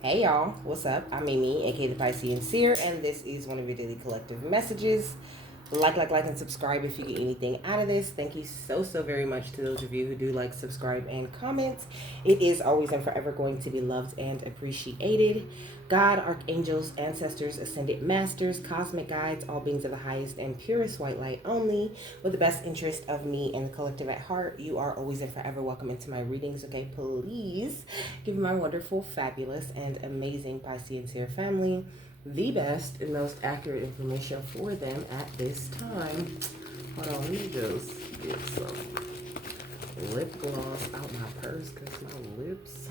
Hey y'all, what's up? I'm Amy, aka the Piscean Seer, and this is one of your daily collective messages. Like, and subscribe if you get anything out of this. Thank you so very much to those of you who do like, subscribe, and comment. It is always and forever going to be loved and appreciated. God, archangels, ancestors, ascended masters, cosmic guides, all beings of the highest and purest white light only, with the best interest of me and the collective at heart. You are always and forever welcome into my readings, okay? Please give my wonderful, fabulous, and amazing Piscean Seer family the best and most accurate information for them at this time. Hold on, let me just get some lip gloss out my purse because my lips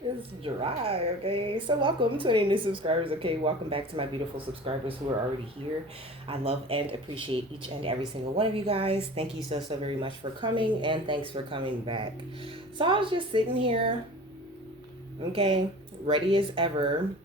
is dry, okay? So welcome to any new subscribers, okay? Welcome back to my beautiful subscribers who are already here. I love and appreciate each and every single one of you guys. Thank you so very much for coming, and thanks for coming back. So I was just sitting here, okay, ready as ever,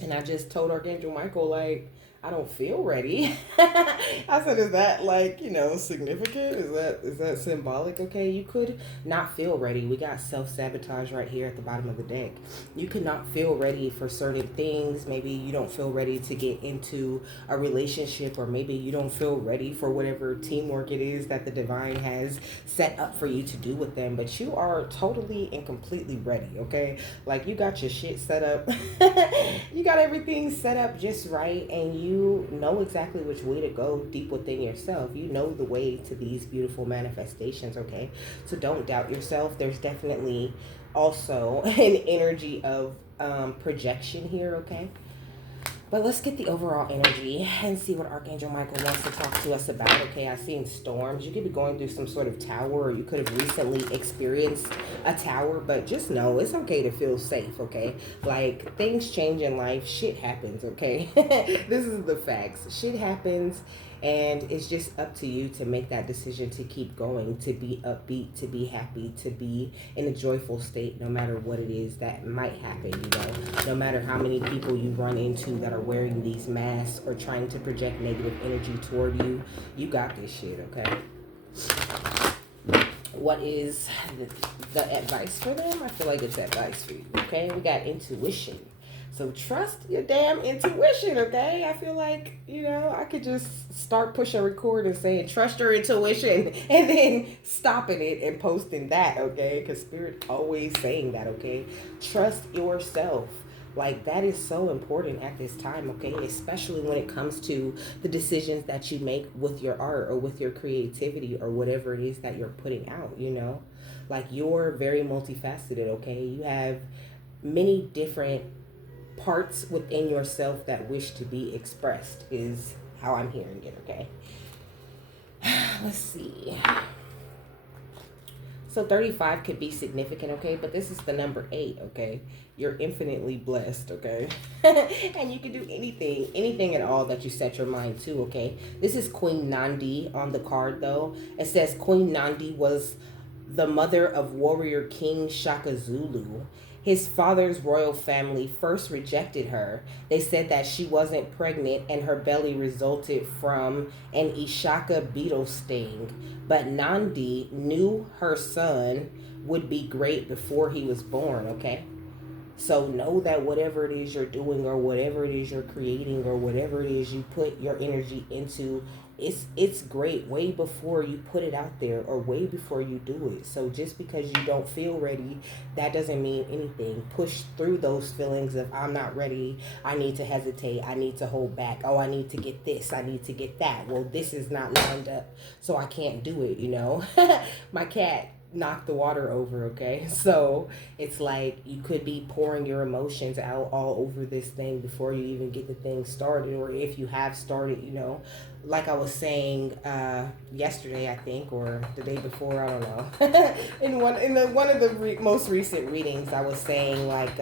and I just told Archangel Michael, like, I don't feel ready. I said, is that like, significant? Is that symbolic? Okay, you could not feel ready. We got self-sabotage right here at the bottom of the deck. You could not feel ready for certain things. Maybe you don't feel ready to get into a relationship, or maybe you don't feel ready for whatever teamwork it is that the divine has set up for you to do with them. But you are totally and completely ready, okay? Like, you got your shit set up. You got everything set up just right, and you know exactly which way to go deep within yourself. You know the way to these beautiful manifestations, okay? So don't doubt yourself. There's definitely also an energy of projection here, okay? But let's get the overall energy and see what Archangel Michael wants to talk to us about. Okay, I've seen storms. You could be going through some sort of tower, or you could have recently experienced a tower, but just know it's okay to feel safe, okay? Like, things change in life. Shit happens, okay? This is the facts. Shit happens, and it's just up to you to make that decision to keep going, to be upbeat, to be happy, to be in a joyful state, no matter what it is that might happen, no matter how many people you run into that are wearing these masks or trying to project negative energy toward you. You got this shit, okay? What is the advice for them? I feel like it's advice for you, okay? We got intuition. So trust your damn intuition, okay? I feel like, I could just start pushing record and saying, trust your intuition, and then stopping it and posting that, okay? Because Spirit always saying that, okay? Trust yourself. Like, that is so important at this time, okay? Especially when it comes to the decisions that you make with your art or with your creativity or whatever it is that you're putting out. Like, you're very multifaceted, okay? You have many different parts within yourself that wish to be expressed, is how I'm hearing it, okay? Let's see. So 35 could be significant, okay? But this is the number 8, okay? You're infinitely blessed, okay? And you can do anything at all that you set your mind to, okay? This is Queen Nandi on the card, though. It says Queen Nandi was the mother of warrior King Shaka Zulu. His father's royal family first rejected her. They said that she wasn't pregnant and her belly resulted from an Ishaka beetle sting. But Nandi knew her son would be great before he was born, okay? So know that whatever it is you're doing, or whatever it is you're creating, or whatever it is you put your energy into, it's great way before you put it out there, or way before you do it. So just because you don't feel ready, that doesn't mean anything. Push through those feelings of, I'm not ready, I need to hesitate, I need to hold back, oh, I need to get this, I need to get that. Well, this is not lined up, so I can't do it. My cat knock the water over, okay? So it's like you could be pouring your emotions out all over this thing before you even get the thing started, or if you have started, like I was saying yesterday, I think, or the day before, I don't know. One of the most recent readings, I was saying, like,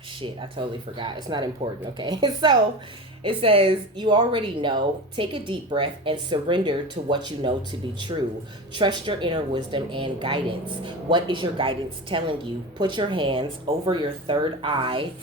shit, I totally forgot. It's not important, okay? So it says, you already know. Take a deep breath and surrender to what you know to be true. Trust your inner wisdom and guidance. What is your guidance telling you? Put your hands over your third eye,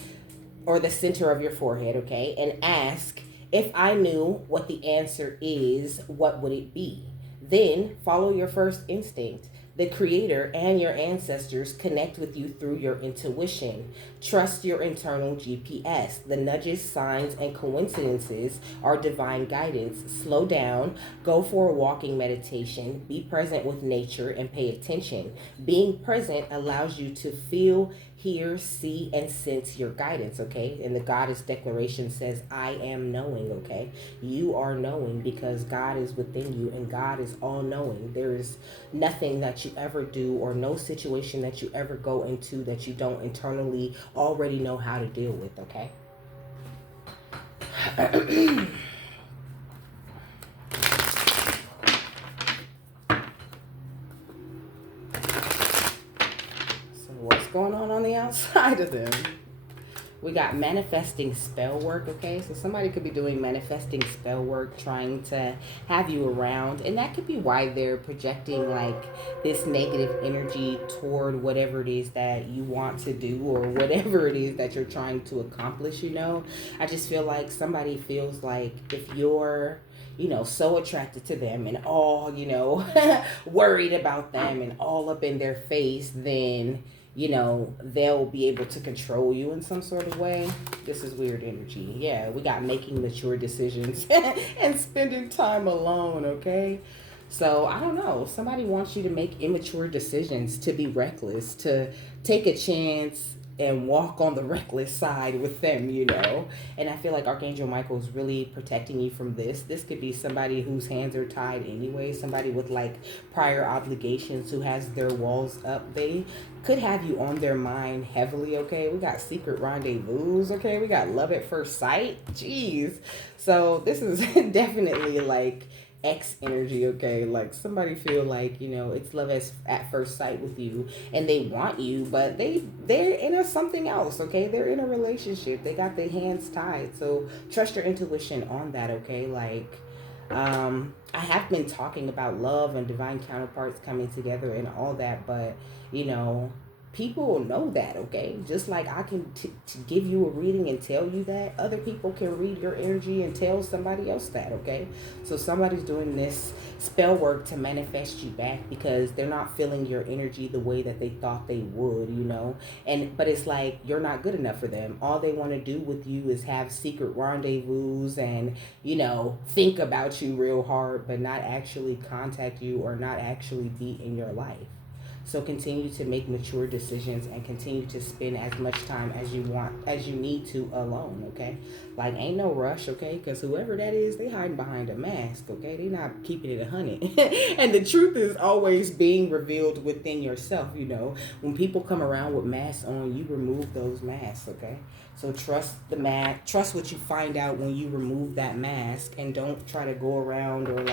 or the center of your forehead, okay? And ask, if I knew what the answer is, what would it be? Then follow your first instinct. The creator and your ancestors connect with you through your intuition. Trust your internal GPS. The nudges, signs, and coincidences are divine guidance. Slow down, go for a walking meditation, be present with nature, and pay attention. Being present allows you to feel, hear, see, and sense your guidance, okay? And the goddess declaration says, I am knowing, okay? You are knowing because God is within you and God is all knowing. There is nothing that you ever do or no situation that you ever go into that you don't internally already know how to deal with, okay? So what's going on the outside of them? We got manifesting spell work, okay? So somebody could be doing manifesting spell work, trying to have you around. And that could be why they're projecting like this negative energy toward whatever it is that you want to do or whatever it is that you're trying to accomplish, you know? I just feel like somebody feels like if you're so attracted to them and all, worried about them and all up in their face, then they'll be able to control you in some sort of way. This is weird energy. Yeah, we got making mature decisions and spending time alone, okay? So, I don't know. Somebody wants you to make immature decisions, to be reckless, to take a chance and walk on the reckless side with them. And I feel like Archangel Michael is really protecting you from this. This could be somebody whose hands are tied anyway, somebody with like prior obligations who has their walls up. They could have you on their mind heavily, okay? We got secret rendezvous, okay? We got love at first sight. Jeez. So this is definitely like X energy, okay? Like somebody feel like, it's love at first sight with you and they want you, but they're in something else, okay? They're in a relationship. They got their hands tied. So trust your intuition on that, okay? Like I have been talking about love and divine counterparts coming together and all that, but people know that, okay? Just like I can give you a reading and tell you that, other people can read your energy and tell somebody else that, okay? So somebody's doing this spell work to manifest you back because they're not feeling your energy the way that they thought they would, but it's like you're not good enough for them. All they want to do with you is have secret rendezvous and think about you real hard, but not actually contact you or not actually be in your life. So continue to make mature decisions and continue to spend as much time as you need to alone, okay? Like, ain't no rush, okay? Because whoever that is, they hiding behind a mask, okay? They not keeping it 100. And the truth is always being revealed within yourself, When people come around with masks on, you remove those masks, okay? So trust the mask. Trust what you find out when you remove that mask, and don't try to go around or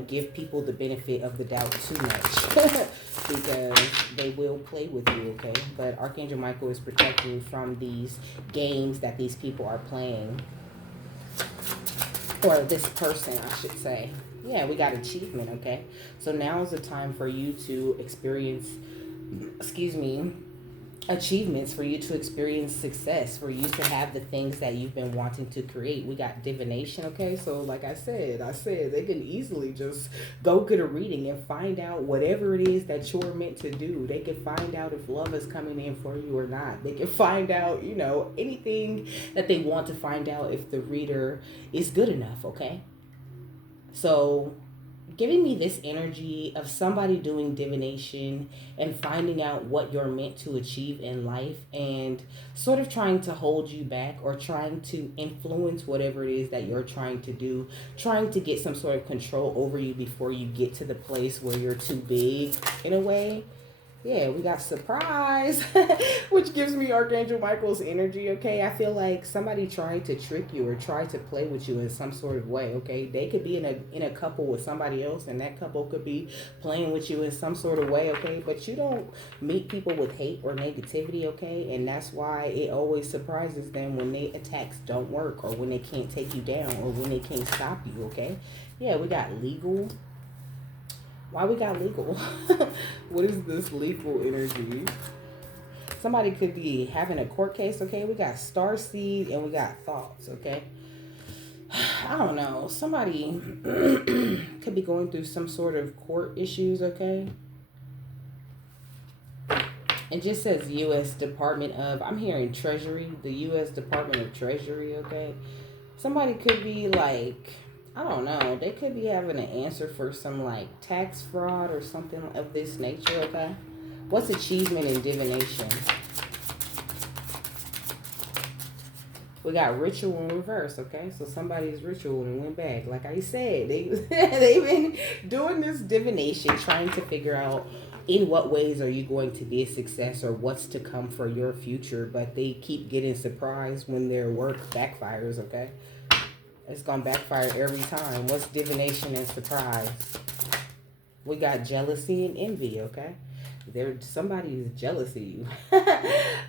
give people the benefit of the doubt too much because they will play with you, okay? But Archangel Michael is protecting you from these games that these people are playing, or this person, I should say. Yeah, we got achievement, okay? So now is the time for you to experience, achievements, for you to experience success, for you to have the things that you've been wanting to create. We got divination, okay? So like I said they can easily just go get a reading and find out whatever it is that you're meant to do. They can find out if love is coming in for you or not. They can find out, anything that they want to find out if the reader is good enough, okay? So giving me this energy of somebody doing divination and finding out what you're meant to achieve in life and sort of trying to hold you back or trying to influence whatever it is that you're trying to do, trying to get some sort of control over you before you get to the place where you're too big in a way. Yeah, we got surprise, which gives me Archangel Michael's energy, okay? I feel like somebody tried to trick you or tried to play with you in some sort of way, okay? They could be in a couple with somebody else, and that couple could be playing with you in some sort of way, okay? But you don't meet people with hate or negativity, okay? And that's why it always surprises them when their attacks don't work, or when they can't take you down, or when they can't stop you, okay? Yeah, we got legal. Why we got legal? What is this legal energy? Somebody could be having a court case, okay? We got star seed and we got thoughts, okay? I don't know. Somebody could be going through some sort of court issues, okay? It just says U.S. Department of, I'm hearing Treasury, the U.S. Department of Treasury, okay? Somebody could be like, I don't know, they could be having an answer for some like tax fraud or something of this nature, okay? What's achievement in divination? We got ritual in reverse, okay? So somebody's ritual and went back. Like I said, they've been doing this divination, trying to figure out in what ways are you going to be a success or what's to come for your future, but they keep getting surprised when their work backfires, okay? It's gonna backfire every time. What's divination and surprise? We got jealousy and envy, okay? Somebody is jealous of you.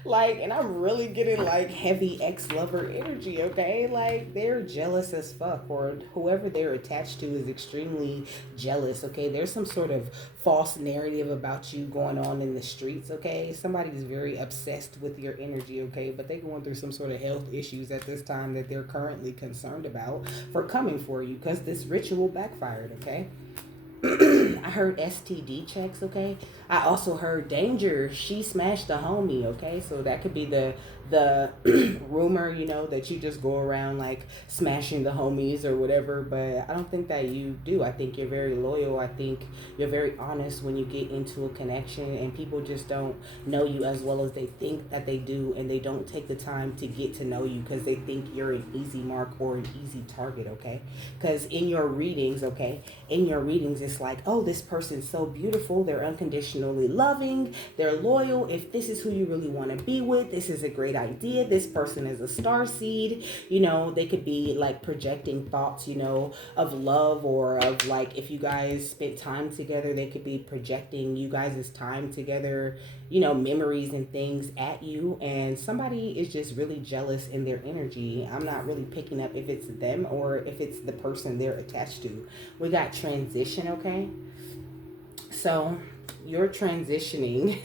Like, and I'm really getting like heavy ex-lover energy, okay? Like they're jealous as fuck, or whoever they're attached to is extremely jealous, okay? There's some sort of false narrative about you going on in the streets, okay? Somebody's very obsessed with your energy, okay? But they're going through some sort of health issues at this time that they're currently concerned about for coming for you because this ritual backfired, okay? I heard STD checks, okay? I also heard danger. She smashed a homie, okay? So that could be the rumor, you know, that you just go around like smashing the homies or whatever, but I don't think that you do. I think you're very loyal. I think you're very honest when you get into a connection, and people just don't know you as well as they think that they do, and they don't take the time to get to know you because they think you're an easy mark or an easy target, okay? Because in your readings, okay, in your readings, it's like, oh, this person's so beautiful, they're unconditionally loving, they're loyal. If this is who you really want to be with, this is a great idea. This person is a star seed. You know, they could be like projecting thoughts, you know, of love, or of like if you guys spent time together, they could be projecting you guys' time together, you know, memories and things at you. And somebody is just really jealous in their energy. I'm not really picking up if it's them or if it's the person they're attached to. We got transition, okay? So you're transitioning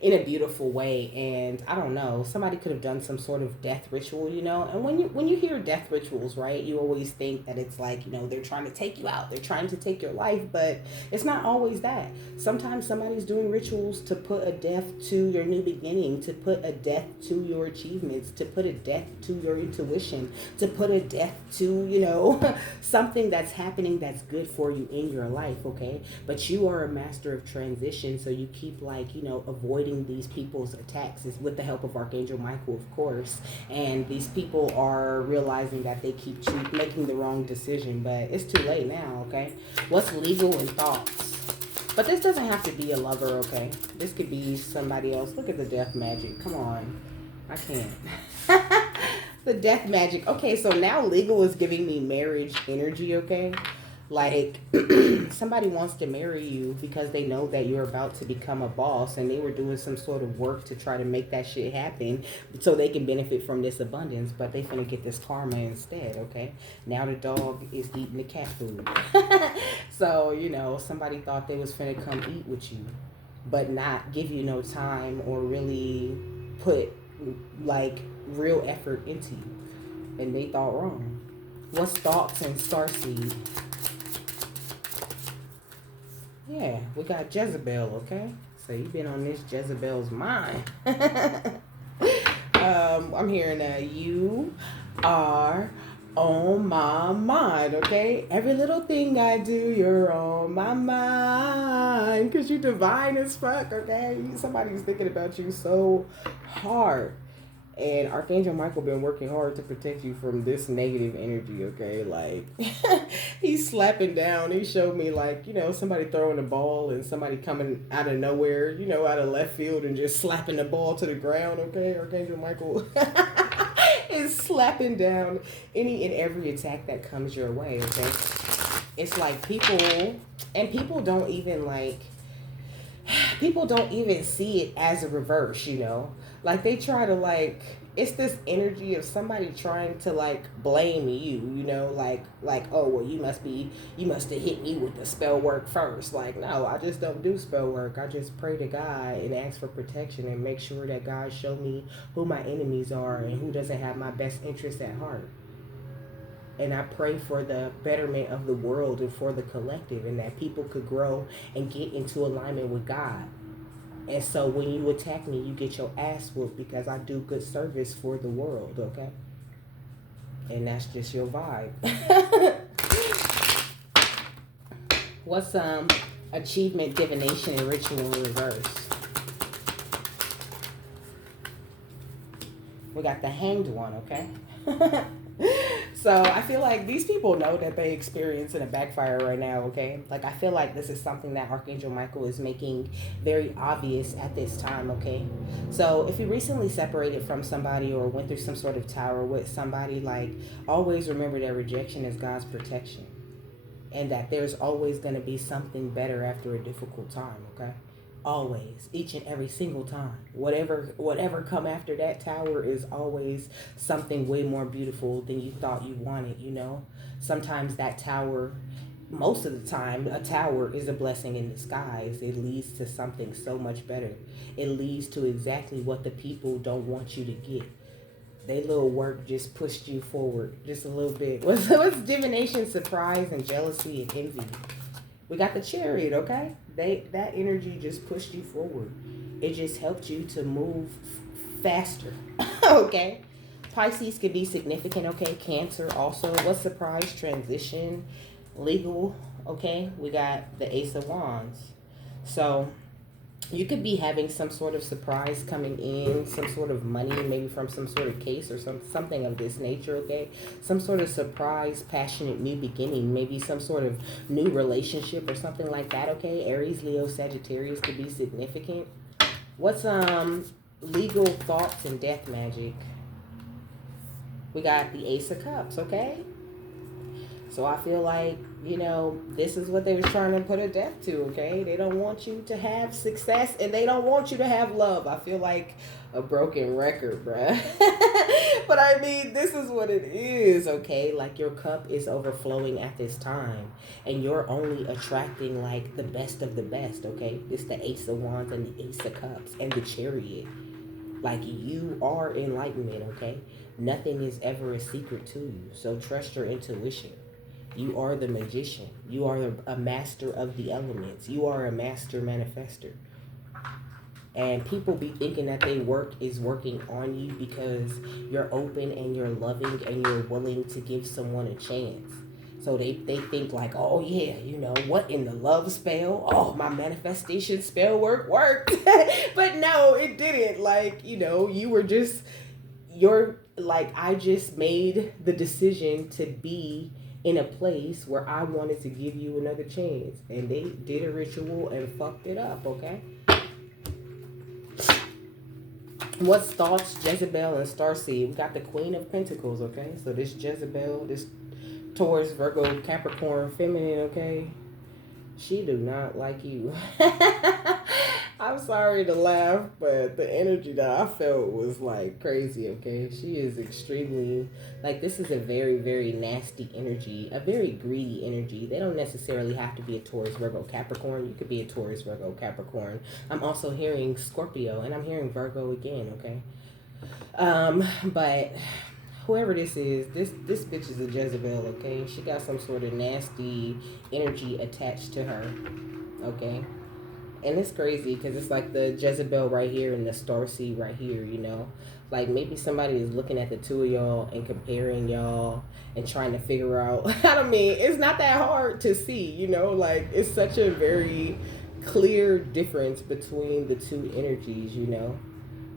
in a beautiful way, and I don't know, somebody could have done some sort of death ritual, you know. And when you hear death rituals, right, you always think that it's like, you know, they're trying to take you out, they're trying to take your life, but it's not always that. Sometimes somebody's doing rituals to put a death to your new beginning, to put a death to your achievements, to put a death to your intuition, to put a death to, you know, something that's happening that's good for you in your life, okay? But you are a master of transition, so you keep like, you know, avoiding these people's attacks. Is with the help of Archangel Micheal, of course. And these people are realizing that they keep making the wrong decision, but it's too late now, okay? What's legal in thoughts? But this doesn't have to be a lover, okay? This could be somebody else. Look at the death magic. Come on. I can't. The death magic. Okay, so now legal is giving me marriage energy, okay? Like somebody wants to marry you because they know that you're about to become a boss, and they were doing some sort of work to try to make that shit happen so they can benefit from this abundance, but they finna get this karma instead, okay? Now the dog is eating the cat food. So, you know, somebody thought they was finna come eat with you, but not give you no time or really put like real effort into you. And they thought wrong. What's thoughts and starseed? Yeah, we got Jezebel, okay? So you've been on this Jezebel's mind. I'm hearing that you are on my mind, okay? Every little thing I do, you're on my mind. Because you're divine as fuck, okay? Somebody's thinking about you so hard. And Archangel Micheal been working hard to protect you from this negative energy, okay? Like, he's slapping down. He showed me, like, you know, somebody throwing a ball and somebody coming out of nowhere, you know, out of left field and just slapping the ball to the ground, okay? Archangel Micheal is slapping down any and every attack that comes your way, okay? It's like people don't even, like, people don't even see it as a reverse, you know? Like they try to like, it's this energy of somebody trying to like blame you, you know, like oh well you must have hit me with the spell work first. Like no, I just don't do spell work. I just pray to God and ask for protection and make sure that God show me who my enemies are and who doesn't have my best interests at heart. And I pray for the betterment of the world and for the collective, and that people could grow and get into alignment with God. And so when you attack me, you get your ass whooped because I do good service for the world, okay? And that's just your vibe. What's achievement, divination, and ritual in reverse? We got the hanged one, okay? So I feel like these people know that they experiencing a backfire right now, okay? Like I feel like this is something that Archangel Michael is making very obvious at this time, okay? So if you recently separated from somebody or went through some sort of tower with somebody, like always remember that rejection is God's protection. And that there's always going to be something better after a difficult time, okay? Always, each and every single time, whatever come after that tower is always something way more beautiful than you thought you wanted, you know. Sometimes that tower, most of the time a tower is a blessing in disguise. It leads to something so much better. It leads to exactly what the people don't want you to get. They little work just pushed you forward just a little bit. What's divination, surprise, and jealousy and envy? We got the chariot, okay? That energy just pushed you forward. It just helped you to move faster, okay? Pisces can be significant, okay? Cancer also. What's surprise, transition, legal, okay? We got the Ace of Wands. So you could be having some sort of surprise coming in, some sort of money, maybe from some sort of case or something of this nature, okay? Some sort of surprise, passionate new beginning, maybe some sort of new relationship or something like that, okay? Aries, Leo, Sagittarius could be significant. What's legal thoughts and death magic? We got the Ace of Cups, okay? So I feel like, you know, this is what they were trying to put a death to, okay? They don't want you to have success and they don't want you to have love. I feel like a broken record, bruh. But I mean, this is what it is, okay? Like your cup is overflowing at this time and you're only attracting like the best of the best, okay? It's the Ace of Wands and the Ace of Cups and the Chariot. Like you are enlightenment, okay? Nothing is ever a secret to you. So trust your intuition. You are the magician. You are a master of the elements. You are a master manifester. And people be thinking that their work is working on you because you're open and you're loving and you're willing to give someone a chance. So they think like, oh yeah, you know, what in the love spell? Oh, my manifestation spell worked. But no, it didn't. Like, you know, you were just, you're like, I just made the decision to be in a place where I wanted to give you another chance. And they did a ritual and fucked it up, okay? What's thoughts, Jezebel, and Starseed? We got the Queen of Pentacles, okay? So this Jezebel, this Taurus, Virgo, Capricorn, feminine, okay? She do not like you. I'm sorry to laugh, but the energy that I felt was like crazy, okay? She is extremely, like this is a very, very nasty energy, a very greedy energy. They don't necessarily have to be a Taurus, Virgo, Capricorn. You could be a Taurus, Virgo, Capricorn. I'm also hearing Scorpio, and I'm hearing Virgo again, okay? But whoever this is, this bitch is a Jezebel, okay? She got some sort of nasty energy attached to her, okay? And it's crazy because it's like the Jezebel right here and the Starseed right here, you know? Like maybe somebody is looking at the two of y'all and comparing y'all and trying to figure out, I mean, it's not that hard to see, you know? Like it's such a very clear difference between the two energies, you know?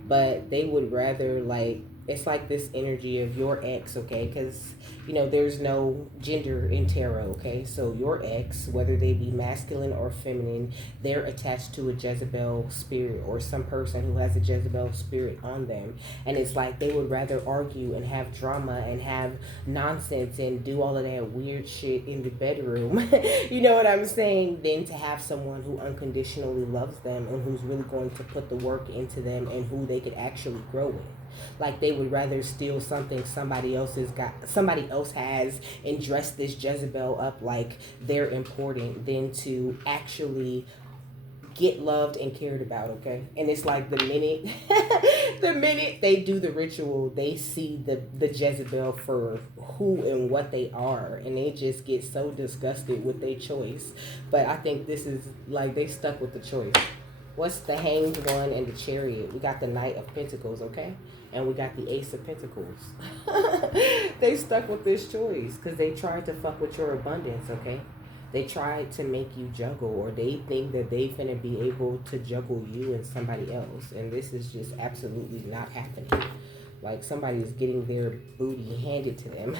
But they would rather like, it's like this energy of your ex, okay? Because, you know, there's no gender in tarot, okay? So your ex, whether they be masculine or feminine, they're attached to a Jezebel spirit or some person who has a Jezebel spirit on them. And it's like they would rather argue and have drama and have nonsense and do all of that weird shit in the bedroom, you know what I'm saying, than to have someone who unconditionally loves them and who's really going to put the work into them and who they could actually grow with. Like they would rather steal something somebody else has and dress this Jezebel up like they're important than to actually get loved and cared about, okay? And it's like the minute the minute they do the ritual, they see the Jezebel for who and what they are, and they just get so disgusted with their choice. But I think this is like they stuck with the choice. What's the Hanged One and the Chariot? We got the Knight of Pentacles, okay? And we got the Ace of Pentacles. They stuck with this choice because they tried to fuck with your abundance, okay? They tried to make you juggle, or they think that they finna be able to juggle you and somebody else. And this is just absolutely not happening. Like somebody is getting their booty handed to them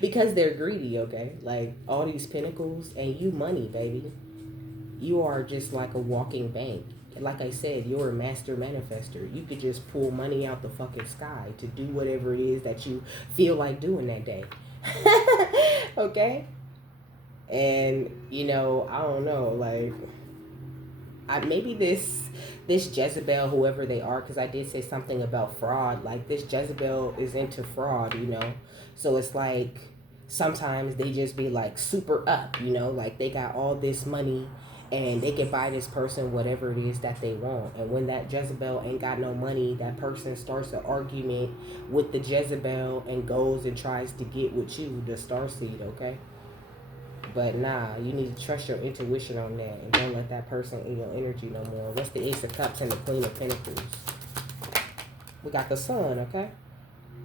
because they're greedy, okay? Like all these pentacles and you money, baby. You are just like a walking bank. Like I said, you're a master manifester. You could just pull money out the fucking sky to do whatever it is that you feel like doing that day. Okay? And, you know, I don't know, like, maybe this Jezebel, whoever they are, because I did say something about fraud, like this Jezebel is into fraud, you know? So it's like, sometimes they just be like super up, you know? Like they got all this money and they can buy this person whatever it is that they want. And when that Jezebel ain't got no money, that person starts an argument with the Jezebel and goes and tries to get with you, the starseed, okay? But nah, you need to trust your intuition on that and don't let that person in your energy no more. What's the Ace of Cups and the Queen of Pentacles? We got the Sun, okay?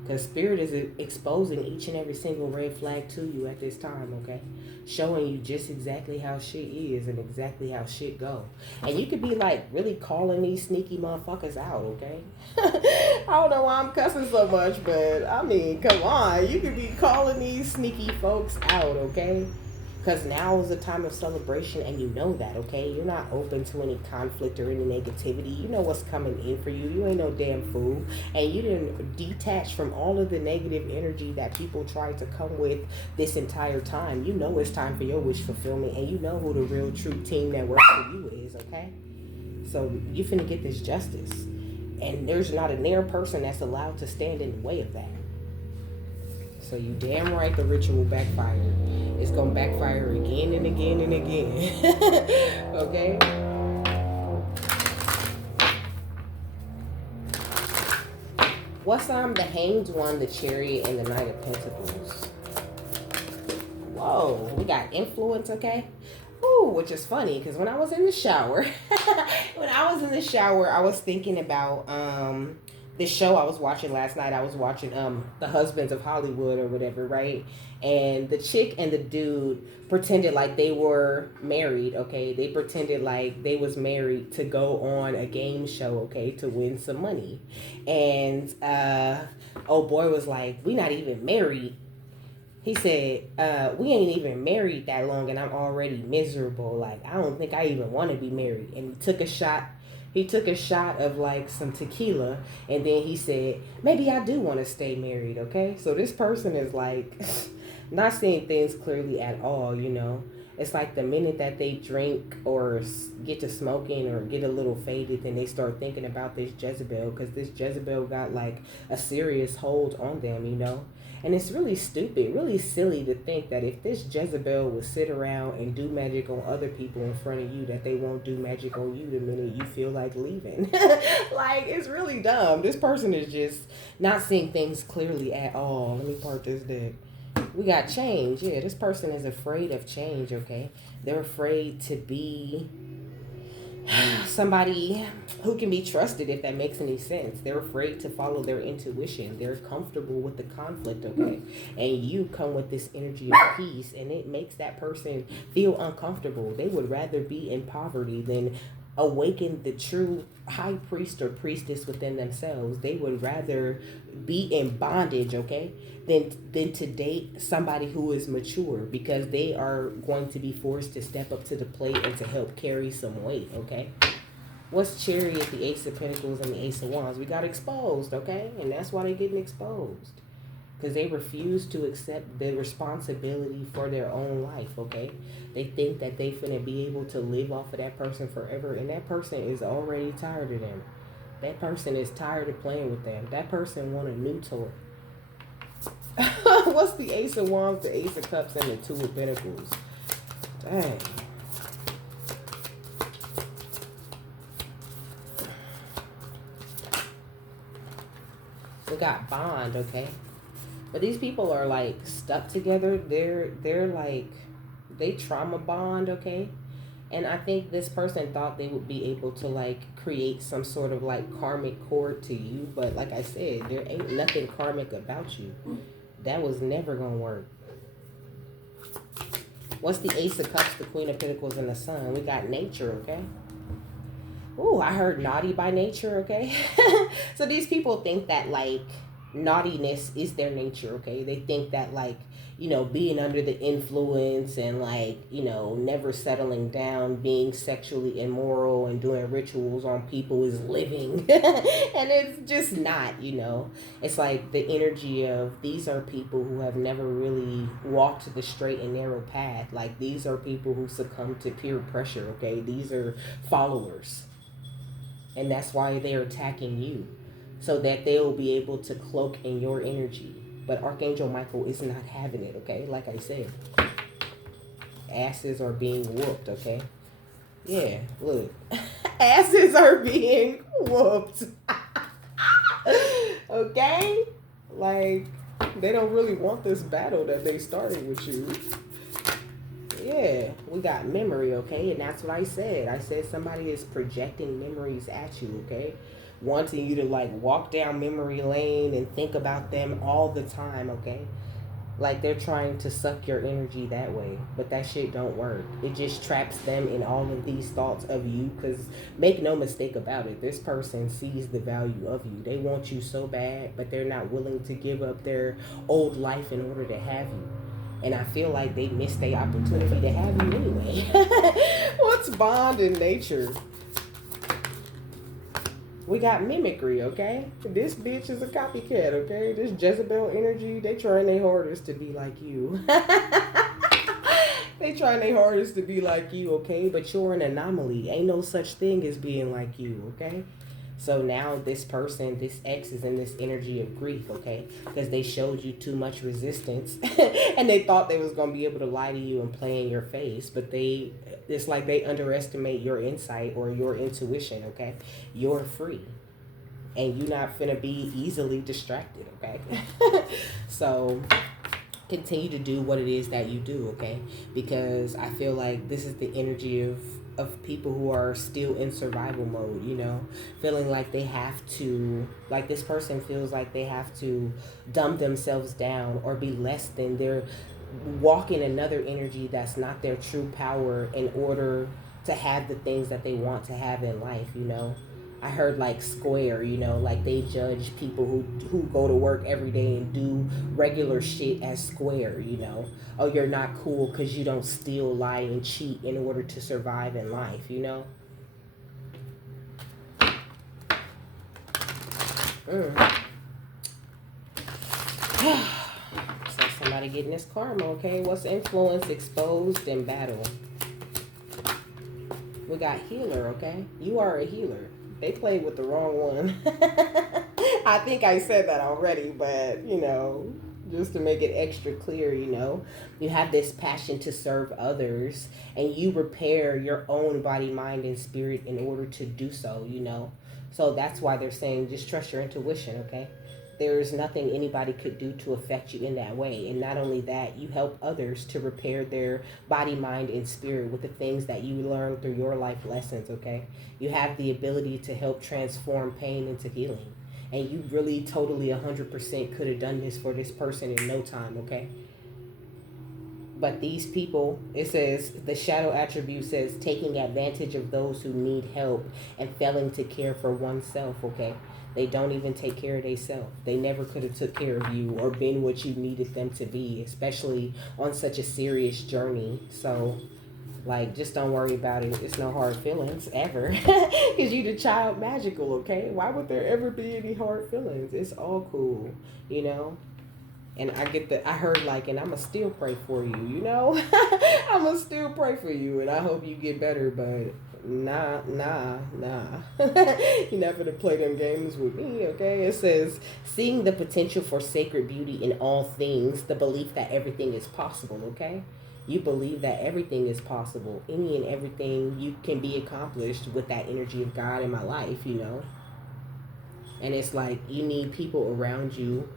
Because Spirit is exposing each and every single red flag to you at this time, okay? Showing you just exactly how shit is and exactly how shit go. And you could be like really calling these sneaky motherfuckers out, okay? I don't know why I'm cussing so much, but I mean, come on. You could be calling these sneaky folks out, okay? Because now is a time of celebration and you know that, okay? You're not open to any conflict or any negativity. You know what's coming in for you. You ain't no damn fool. And you didn't detach from all of the negative energy that people try to come with this entire time. You know it's time for your wish fulfillment and you know who the real true team that works for you is, okay? So you finna get this justice. And there's not a near person that's allowed to stand in the way of that. So you damn right the ritual backfired. It's gonna backfire again and again and again. Okay? What's the Hanged One, the Chariot, and the Knight of Pentacles? Whoa, we got influence, okay? Ooh, which is funny because when I was in the shower, I was thinking about this show I was watching last night. I was watching The Husbands of Hollywood or whatever, right? And the chick and the dude pretended like they were married, okay? They pretended like they was married to go on a game show, okay, to win some money. And old boy was like, "We not even married." He said, "We ain't even married that long and I'm already miserable. Like, I don't think I even want to be married." And he took a shot of like some tequila and then he said, "Maybe I do want to stay married," okay? So this person is like not seeing things clearly at all, you know? It's like the minute that they drink or get to smoking or get a little faded, then they start thinking about this Jezebel because this Jezebel got like a serious hold on them, you know? And it's really stupid, really silly to think that if this Jezebel would sit around and do magic on other people in front of you, that they won't do magic on you the minute you feel like leaving. Like, it's really dumb. This person is just not seeing things clearly at all. Let me part this deck. We got change. Yeah, this person is afraid of change, okay? They're afraid to be somebody who can be trusted, if that makes any sense. They're afraid to follow their intuition. They're comfortable with the conflict, okay? And you come with this energy of peace and it makes that person feel uncomfortable. They would rather be in poverty than awaken the true high priest or priestess within themselves. They would rather be in bondage, okay, than to date somebody who is mature, because they are going to be forced to step up to the plate and to help carry some weight, okay? What's Chariot, the Ace of Pentacles, and the Ace of Wands? We got exposed, okay? And that's why they're getting exposed. Because they refuse to accept the responsibility for their own life, okay? They think that they finna be able to live off of that person forever, and that person is already tired of them. That person is tired of playing with them. That person want a new toy. What's the Ace of Wands, the Ace of Cups, and the Two of Pentacles? Dang. We got bond, okay? But these people are like stuck together. They're like, they trauma bond, okay? And I think this person thought they would be able to like create some sort of like karmic cord to you, but like I said, there ain't nothing karmic about you. That was never gonna work. What's the Ace of Cups, the Queen of Pentacles, and the Sun? We got nature, okay? Ooh, I heard naughty by nature, okay? So these people think that like naughtiness is their nature, okay? They think that like, you know, being under the influence and like, you know, never settling down, being sexually immoral and doing rituals on people is living. And it's just not, you know. It's like the energy of these are people who have never really walked the straight and narrow path. Like these are people who succumb to peer pressure, okay? These are followers, and that's why they're attacking you, so that they'll be able to cloak in your energy. But Archangel Michael is not having it, okay? Like I said, asses are being whooped, okay? Yeah, look. Asses are being whooped. Okay? Like, they don't really want this battle that they started with you. Yeah, we got memory, okay? And that's what I said. I said somebody is projecting memories at you, okay? Wanting you to like walk down memory lane and think about them all the time, okay? Like they're trying to suck your energy that way, but that shit don't work. It just traps them in all of these thoughts of you, because make no mistake about it, this person sees the value of you. They want you so bad, but they're not willing to give up their old life in order to have you. And I feel like they missed the opportunity to have you anyway. What's bond in nature? We got mimicry, okay? This bitch is a copycat, okay? This Jezebel energy, they trying their hardest to be like you. They trying their hardest to be like you, okay? But you're an anomaly. Ain't no such thing as being like you, okay? So now this person, this ex, is in this energy of grief, okay? Because they showed you too much resistance. And they thought they was going to be able to lie to you and play in your face. But it's like they underestimate your insight or your intuition, okay? You're free. And you're not finna be easily distracted, okay? So continue to do what it is that you do, okay? Because I feel like this is the energy of people who are still in survival mode, you know, feeling like they have to, like this person feels like they have to dumb themselves down or be less than. They're walking another energy that's not their true power in order to have the things that they want to have in life, you know. I heard like square, you know, like they judge people who go to work every day and do regular shit as square, you know. Oh, you're not cool because you don't steal, lie, and cheat in order to survive in life, you know. So somebody getting this karma, okay? What's influence, exposed, and battle? We got healer, okay? You are a healer. They played with the wrong one. I think I said that already, but, you know, just to make it extra clear, you know, you have this passion to serve others, and you repair your own body, mind, and spirit in order to do so, you know. So that's why they're saying just trust your intuition, okay? There's nothing anybody could do to affect you in that way. And not only that, you help others to repair their body, mind, and spirit with the things that you learn through your life lessons, okay? You have the ability to help transform pain into healing. And you really totally 100% could have done this for this person in no time, okay? But these people, it says, the shadow attribute says, taking advantage of those who need help and failing to care for oneself, okay? They don't even take care of themselves. They never could have took care of you or been what you needed them to be, especially on such a serious journey. So, like, just don't worry about it. It's no hard feelings, ever. Because you the child magical, okay? Why would there ever be any hard feelings? It's all cool, you know? And I heard like, and I'ma still pray for you, you know? I'ma still pray for you, and I hope you get better, but nah. You're not gonna play them games with me, okay? It says, seeing the potential for sacred beauty in all things, the belief that everything is possible, okay? You believe that everything is possible. Any and everything you can be accomplished with that energy of God in my life, you know? And it's like, you need people around you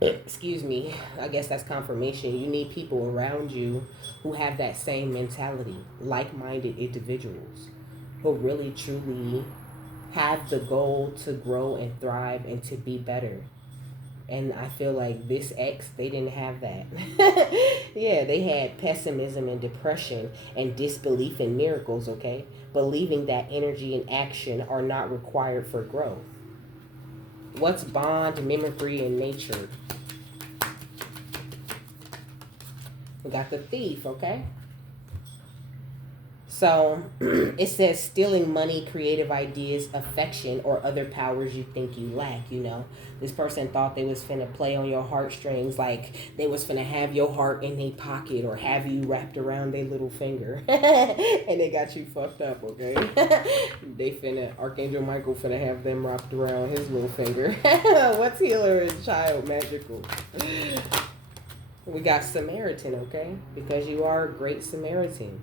Excuse me, I guess that's confirmation. You need people around you who have that same mentality, like-minded individuals who really truly have the goal to grow and thrive and to be better. And I feel like this ex, they didn't have that. Yeah, they had pessimism and depression and disbelief in miracles, okay? Believing that energy and action are not required for growth. What's bond, mimicry, and nature? We got the thief, okay? So it says stealing money, creative ideas, affection, or other powers you think you lack. You know, this person thought they was finna play on your heartstrings, like they was finna have your heart in their pocket or have you wrapped around their little finger, and they got you fucked up. Okay, they finna Archangel Michael finna have them wrapped around his little finger. What's healer and child magical? We got Samaritan, okay, because you are a great Samaritan.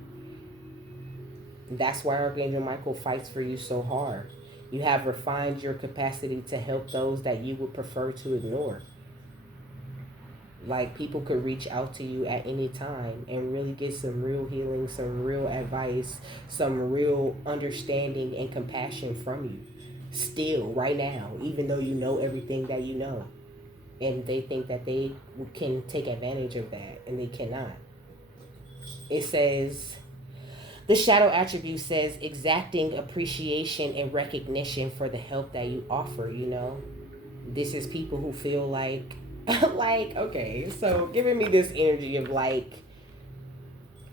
That's why Archangel Michael fights for you so hard. You have refined your capacity to help those that you would prefer to ignore. Like, people could reach out to you at any time and really get some real healing, some real advice, some real understanding and compassion from you. Still, right now, even though you know everything that you know. And they think that they can take advantage of that, and they cannot. It says, the shadow attribute says exacting appreciation and recognition for the help that you offer, you know. This is people who feel like, like, okay, so giving me this energy of like,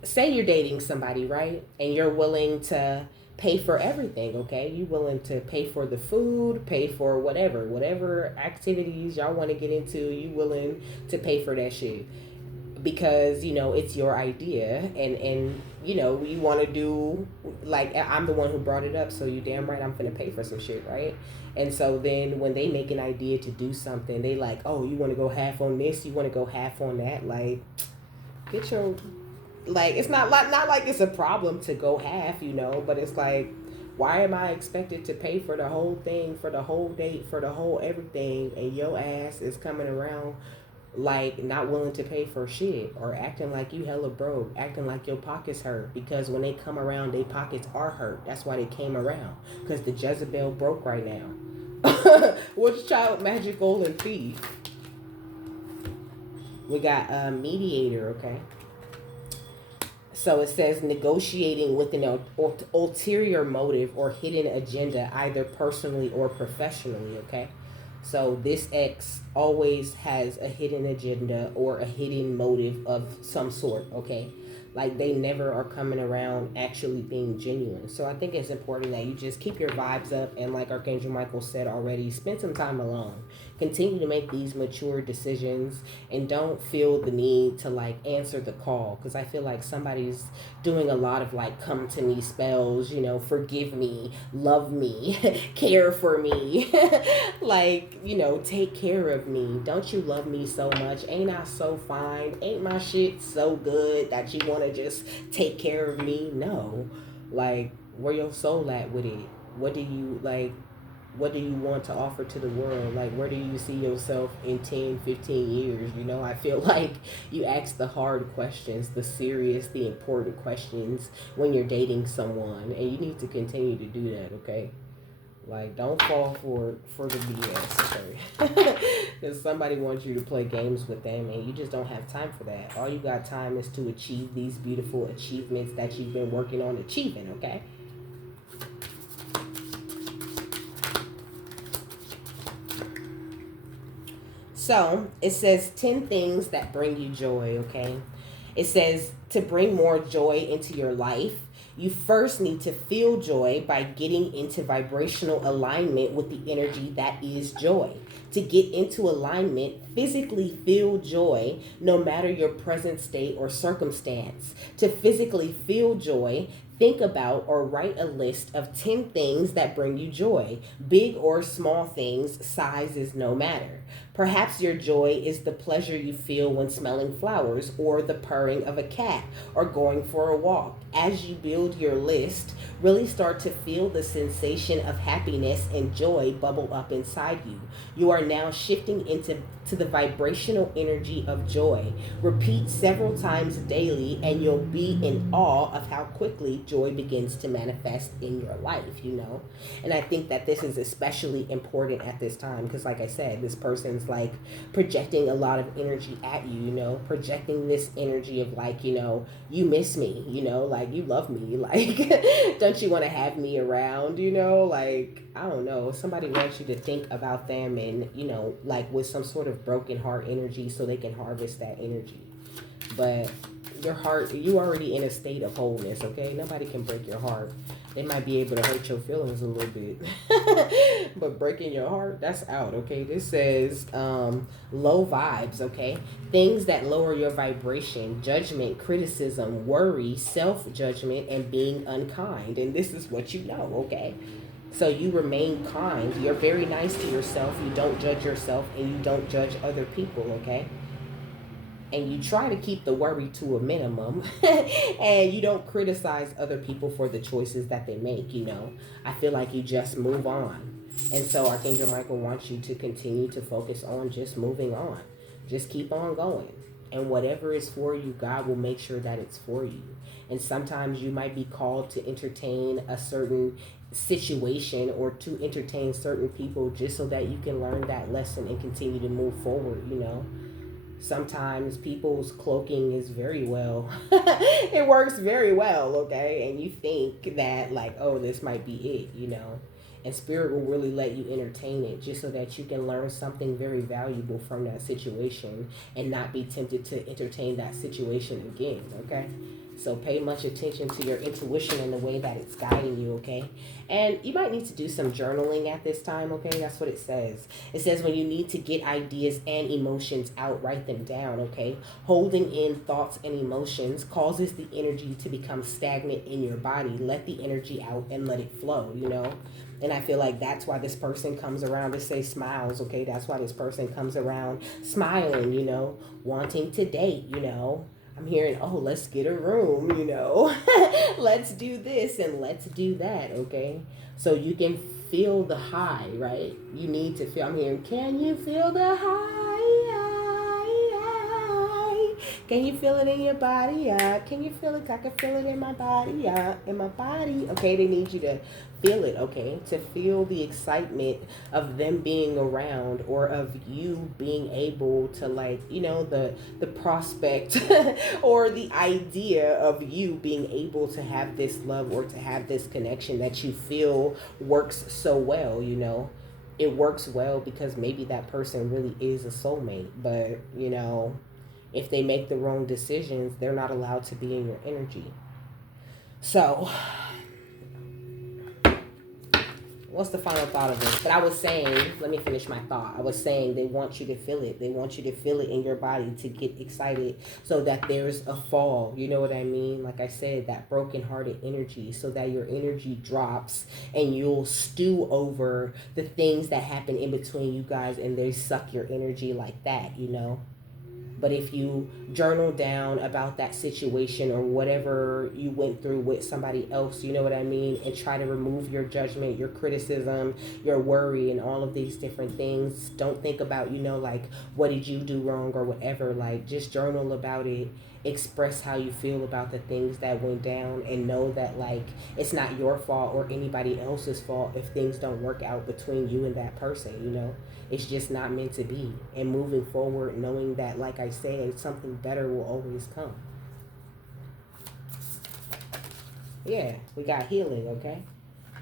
say you're dating somebody, right? And you're willing to pay for everything, okay? You willing to pay for the food, pay for whatever activities y'all want to get into, you willing to pay for that shit because you know it's your idea, and you know you want to do, like, I'm the one who brought it up, so you damn right I'm gonna pay for some shit, right? And so then when they make an idea to do something, they like, oh, you want to go half on this, you want to go half on that, like, get your, like, it's not like it's a problem to go half, you know, but it's like, why am I expected to pay for the whole thing, for the whole date, for the whole everything, and your ass is coming around like not willing to pay for shit, or acting like you hella broke, acting like your pockets hurt, because when they come around, their pockets are hurt. That's why they came around, because the Jezebel broke right now. Which child magical and thief? We got a mediator, okay? So it says negotiating with an ulterior motive or hidden agenda, either personally or professionally, okay? So this ex always has a hidden agenda or a hidden motive of some sort, okay? Like, they never are coming around actually being genuine. So I think it's important that you just keep your vibes up, and like Archangel Michael said already, spend some time alone. Continue to make these mature decisions, and don't feel the need to like answer the call, because I feel like somebody's doing a lot of like come to me spells, you know, forgive me, love me, care for me, like, you know, take care of me. Don't you love me so much? Ain't I so fine? Ain't my shit so good that you want to just take care of me? No. Like, where your soul at with it? What do you like? What do you want to offer to the world? Like, where do you see yourself in 10, 15 years? You know, I feel like you ask the hard questions, the serious, the important questions when you're dating someone, and you need to continue to do that, okay? Like, don't fall for the BS, okay? Because somebody wants you to play games with them, and you just don't have time for that. All you got time is to achieve these beautiful achievements that you've been working on achieving, okay? So it says 10 things that bring you joy, okay? It says to bring more joy into your life, you first need to feel joy by getting into vibrational alignment with the energy that is joy. To get into alignment, physically feel joy no matter your present state or circumstance. To physically feel joy, Think about or write a list of 10 things that bring you joy. Big or small things, size is no matter. Perhaps your joy is the pleasure you feel when smelling flowers, or the purring of a cat, or going for a walk. As you build your list, really start to feel the sensation of happiness and joy bubble up inside you. You are now shifting into the vibrational energy of joy. Repeat several times daily, and you'll be in awe of how quickly joy begins to manifest in your life. And I think that this is especially important at this time because, like I said, this person's like projecting a lot of energy at you, projecting this energy of like, you miss me, like you love me, like, don't you want to have me around, like, I don't know, somebody wants you to think about them and, like with some sort of broken heart energy so they can harvest that energy. But your heart, you already in a state of wholeness, okay? Nobody can break your heart. They might be able to hurt your feelings a little bit. But breaking your heart, that's out, okay? This says low vibes, okay? Things that lower your vibration, judgment, criticism, worry, self-judgment, and being unkind. And this is what you know, okay? So you remain kind. You're very nice to yourself. You don't judge yourself and you don't judge other people, okay? And you try to keep the worry to a minimum and you don't criticize other people for the choices that they make. I feel like you just move on. And so Archangel Michael wants you to continue to focus on just moving on. Just keep on going. And whatever is for you, God will make sure that it's for you. And sometimes you might be called to entertain a certain situation or to entertain certain people just so that you can learn that lesson and continue to move forward. Sometimes people's cloaking is very well it works very well, okay? And you think that like, oh, this might be it. And spirit will really let you entertain it just so that you can learn something very valuable from that situation and not be tempted to entertain that situation again, okay? So pay much attention to your intuition and the way that it's guiding you, okay? And you might need to do some journaling at this time, okay? That's what it says. It says when you need to get ideas and emotions out, write them down, okay? Holding in thoughts and emotions causes the energy to become stagnant in your body. Let the energy out and let it flow. And I feel like that's why this person comes around to say smiles, okay? That's why this person comes around smiling, wanting to date. I'm hearing, oh, let's get a room, let's do this and let's do that, okay? So you can feel the high, right? You need to feel, I'm hearing, can you feel the high? Can you feel it in your body? Can you feel it? I can feel it in my body. In my body. Okay, they need you to feel it, okay? To feel the excitement of them being around or of you being able to like, the prospect or the idea of you being able to have this love or to have this connection that you feel works so well, It works well because maybe that person really is a soulmate, but, if they make the wrong decisions, they're not allowed to be in your energy. So, what's the final thought of this? But I was saying, let me finish my thought. I was saying they want you to feel it. They want you to feel it in your body to get excited so that there's a fall. You know what I mean? Like I said, that broken-hearted energy so that your energy drops and you'll stew over the things that happen in between you guys and they suck your energy like that, But if you journal down about that situation or whatever you went through with somebody else, you know what I mean? And try to remove your judgment, your criticism, your worry, and all of these different things. Don't think about, like, what did you do wrong or whatever. Like, just journal about it. Express how you feel about the things that went down and know that, like, it's not your fault or anybody else's fault if things don't work out between you and that person. It's just not meant to be. And moving forward, knowing that, like I said, something better will always come. Yeah, we got healing, okay?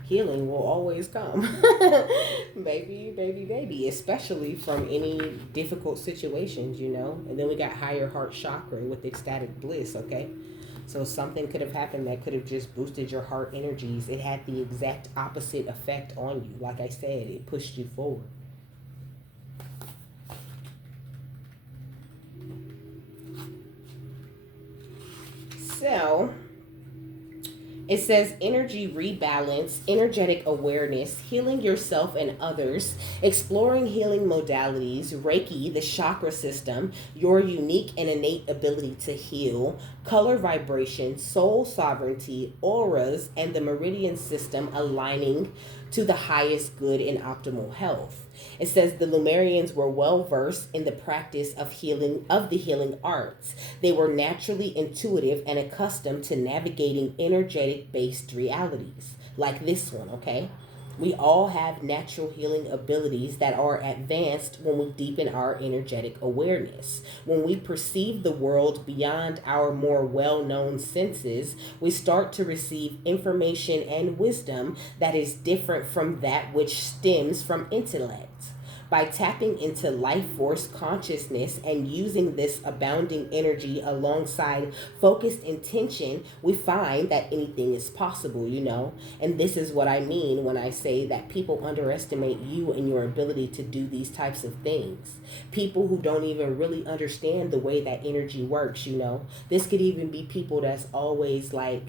Healing will always come. Baby. Especially from any difficult situations, And then we got higher heart chakra with ecstatic bliss, okay? So something could have happened that could have just boosted your heart energies. It had the exact opposite effect on you. Like I said, it pushed you forward. So, It says energy rebalance, energetic awareness, healing yourself and others, exploring healing modalities, Reiki, the chakra system, your unique and innate ability to heal, color vibration, soul sovereignty, auras, and the meridian system aligning to the highest good and optimal health. It says the Lumerians were well versed in the practice of the healing arts. They were naturally intuitive and accustomed to navigating energetic based realities like this one, okay? We all have natural healing abilities that are advanced when we deepen our energetic awareness. When we perceive the world beyond our more well known senses, we start to receive information and wisdom that is different from that which stems from intellect. By tapping into life force consciousness and using this abounding energy alongside focused intention, we find that anything is possible, you know? And this is what I mean when I say that people underestimate you and your ability to do these types of things. People who don't even really understand the way that energy works, you know? This could even be people that's always like,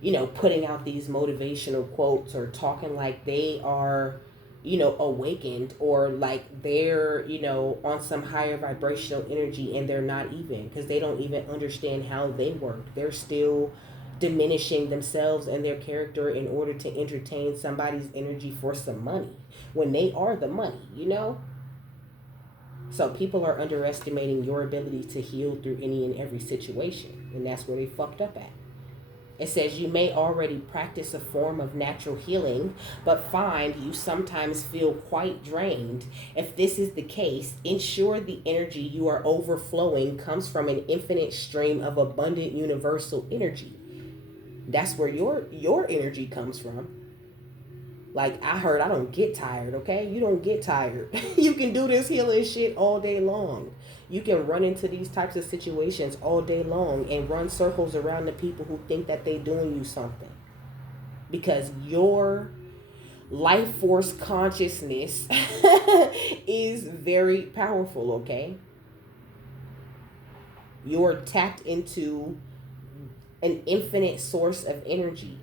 you know, putting out these motivational quotes or talking like they are, you know, awakened, or like they're, you know, on some higher vibrational energy, and they're not even, because they don't even understand how they work. They're still diminishing themselves and their character in order to entertain somebody's energy for some money when they are the money, you know? So people are underestimating your ability to heal through any and every situation, and that's where they fucked up at. It says you may already practice a form of natural healing, but find you sometimes feel quite drained. If this is the case, ensure the energy you are overflowing comes from an infinite stream of abundant universal energy. That's where your energy comes from. Like I heard, I don't get tired, okay? You don't get tired. You can do this healing shit all day long. You can run into these types of situations all day long and run circles around the people who think that they doing you something. Because your life force consciousness is very powerful, okay? You're tapped into an infinite source of energy.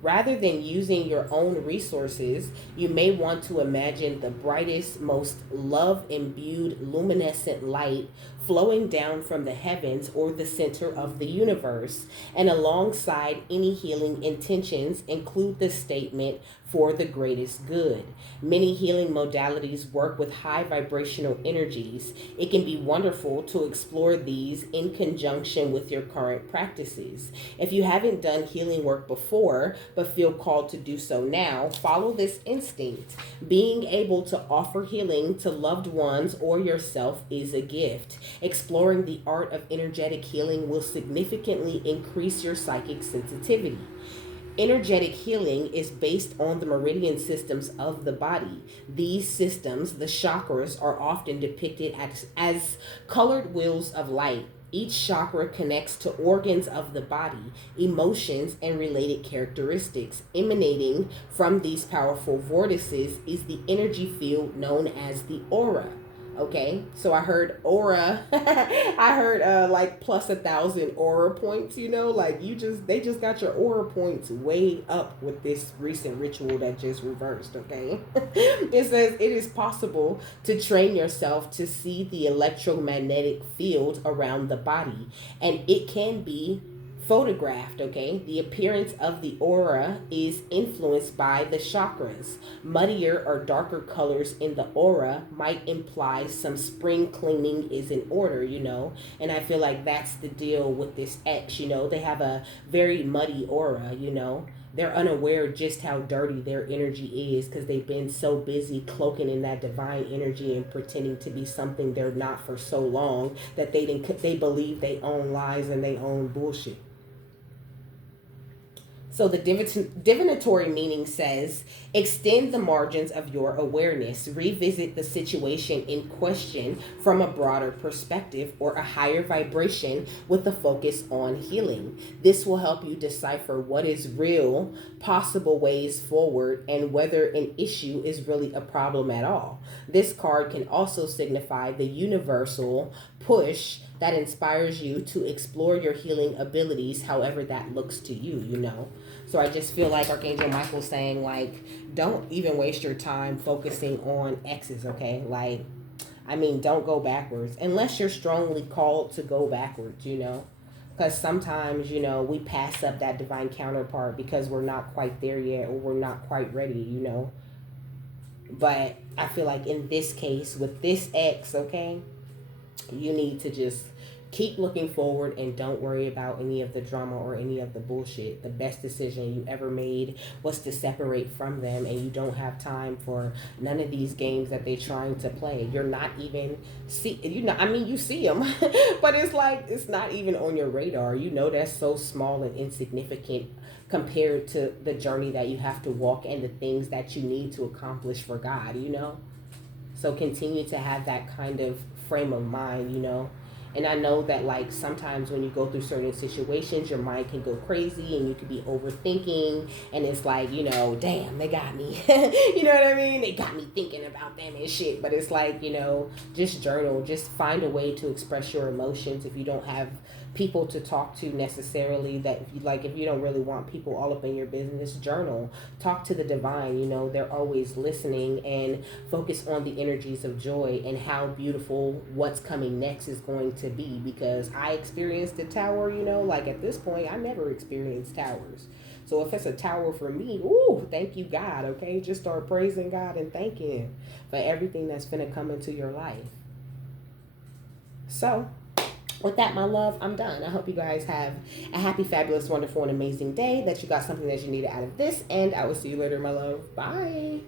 Rather than using your own resources, you may want to imagine the brightest, most love imbued luminescent light flowing down from the heavens or the center of the universe. And alongside any healing intentions, include the statement, for the greatest good. Many healing modalities work with high vibrational energies. It can be wonderful to explore these in conjunction with your current practices. If you haven't done healing work before, but feel called to do so now, follow this instinct. Being able to offer healing to loved ones or yourself is a gift. Exploring the art of energetic healing will significantly increase your psychic sensitivity. Energetic healing is based on the meridian systems of the body. These systems, the chakras, are often depicted as colored wheels of light. Each chakra connects to organs of the body, emotions, and related characteristics. Emanating from these powerful vortices is the energy field known as the aura. Okay, so I heard aura. I heard like plus 1,000 aura points. You know, like they just got your aura points way up with this recent ritual that just reversed. Okay, it says it is possible to train yourself to see the electromagnetic field around the body, and it can be photographed. Okay, the appearance of the aura is influenced by the chakras. Muddier or darker colors in the aura might imply some spring cleaning is in order, you know. And I feel like that's the deal with this X, you know. They have a very muddy aura, you know. They're unaware just how dirty their energy is because they've been so busy cloaking in that divine energy and pretending to be something they're not for so long that they believe they own lies and they own bullshit. So the divinatory meaning says, extend the margins of your awareness, revisit the situation in question from a broader perspective or a higher vibration with a focus on healing. This will help you decipher what is real, possible ways forward, and whether an issue is really a problem at all. This card can also signify the universal push that inspires you to explore your healing abilities, however that looks to you, you know. So I just feel like Archangel Michael saying, like, don't even waste your time focusing on X's, okay? Like, I mean, don't go backwards unless you're strongly called to go backwards, you know? Because sometimes, you know, we pass up that divine counterpart because we're not quite there yet or we're not quite ready, you know? But I feel like in this case, with this X, okay, you need to just keep looking forward and don't worry about any of the drama or any of the bullshit. The best decision you ever made was to separate from them, and you don't have time for none of these games that they're trying to play. You're not even I mean, you see them, but it's like it's not even on your radar. You know that's so small and insignificant compared to the journey that you have to walk and the things that you need to accomplish for God, you know? So continue to have that kind of frame of mind, you know. And I know that, like, sometimes when you go through certain situations, your mind can go crazy and you could be overthinking. And it's like, you know, damn, they got me. You know what I mean? They got me thinking about them and shit. But it's like, you know, just journal. Just find a way to express your emotions. If you don't have people to talk to necessarily, that if you don't really want people all up in your business, journal. Talk to the divine, you know, they're always listening, and focus on the energies of joy and how beautiful what's coming next is going to be. Because I experienced a tower, you know, like at this point I never experienced towers. So if it's a tower for me, ooh, thank you, God, okay? Just start praising God and thanking Him for everything that's going to come into your life. So, with that, my love, I'm done. I hope you guys have a happy, fabulous, wonderful, and amazing day, that you got something that you needed out of this, and I will see you later, my love. Bye.